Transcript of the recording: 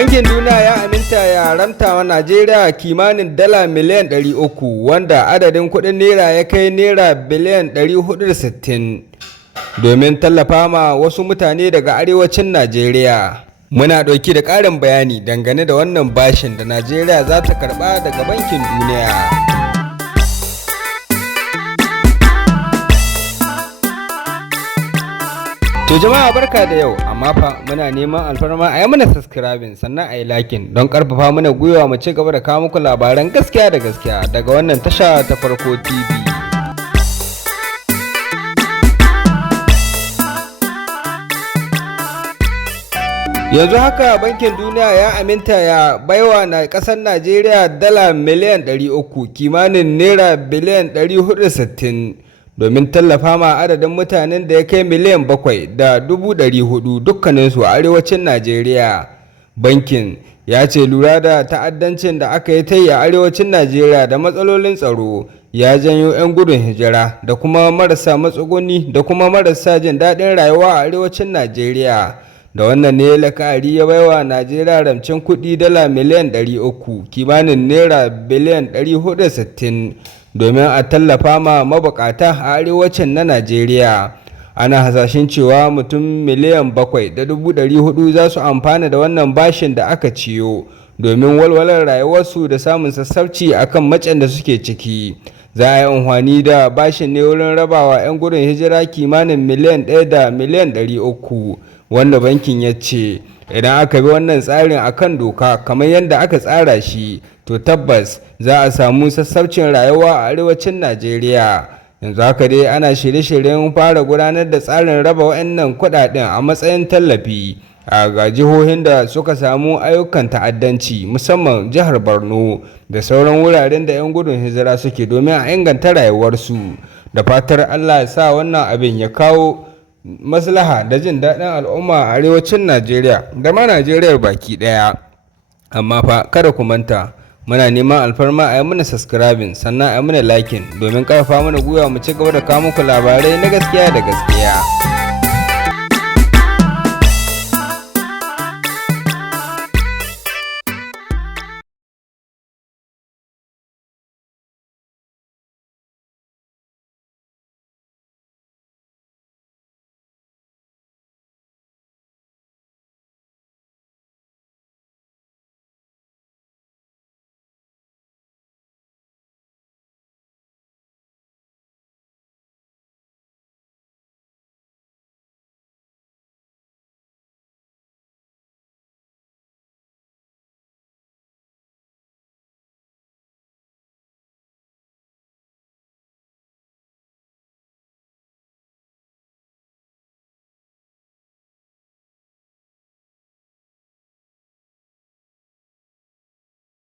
Bankin Duniya ya aminta ya ramta wa Najeriya kimanin dala miliyan 300 wanda adadin kuɗin naira ya kai naira biliyan 460 domin tallafa ma wasu mutane daga arewacin Najeriya. Muna ɗauki da ƙarin bayani dangane da wannan bashin da Najeriya za ta karɓa daga Bankin Duniya. To jama'a barka da yau, amma fa muna neman alfarma a yi mana subscribing sannan a yi liking don karfafa mana gwiwa mu ci gaba da kawo muku labaran gaskiya da gaskiya daga wannan tasha ta Farko TV. Yanzu haka Bankin Duniya ya aminta ya baiwa na ƙasar Najeriya dala miliyan 300 kimanin naira biliyan 460 domin tallafa ma adadin mutanen da ya kai miliyan 7,400 dukkaninsu a arewacin Najeriya. Bankin ya ce lura da ta'addancin da aka yi ta yi a arewacin Najeriya da matsalolin tsaro ya janyo 'yan gudun hijira da kuma marasa matsuguni da kuma marasa jin daɗin rayuwa a arewacin Najeriya. Da wannan ne la'akari ya baiwa Najeriya ramcin kuɗi dala miliyan 300 kimanin naira biliyan 460 domin a tallafa ma mabukata a arewacin na Najeriya. Ana hasashen cewa mutum miliyan 7,400 za su amfana da wannan bashin da aka ciyo domin walwalar rayuwarsu da samun sassauci akan macen da suke ciki. Za a yi amfani da bashin ne wurin rabawa 'yan gudun hijira kimanin miliyan 1 da miliyan 300 wanda bankin ya ce idan aka bi wannan tsarin akan doka kamar yadda aka tsara shi to tabbas za a samu sassaucin rayuwa a arewacin Najeriya. Yanzu haka dai ana shirye-shiryen fara gudanar da tsarin raba waɗannan kuɗaɗen a matsayin tallafi ga jihohin da suka samu ayyukan ta'addanci musamman jihar Borno da sauran wuraren da 'yan gudun hijira suke domin a inganta rayuwarsu. Da fatar Allah ya sa wannan abin ya kawo maslaha da jin daɗin al'umma a arewacin Najeriya da ma Najeriyar baki ɗaya. Amma fa kada ku manta muna neman alfarma a yi mana subscribing sannan a yi mana liking domin ƙarfafa mana gwiwa mu ci gaba da kawo muku labarai na gaskiya da gaskiya.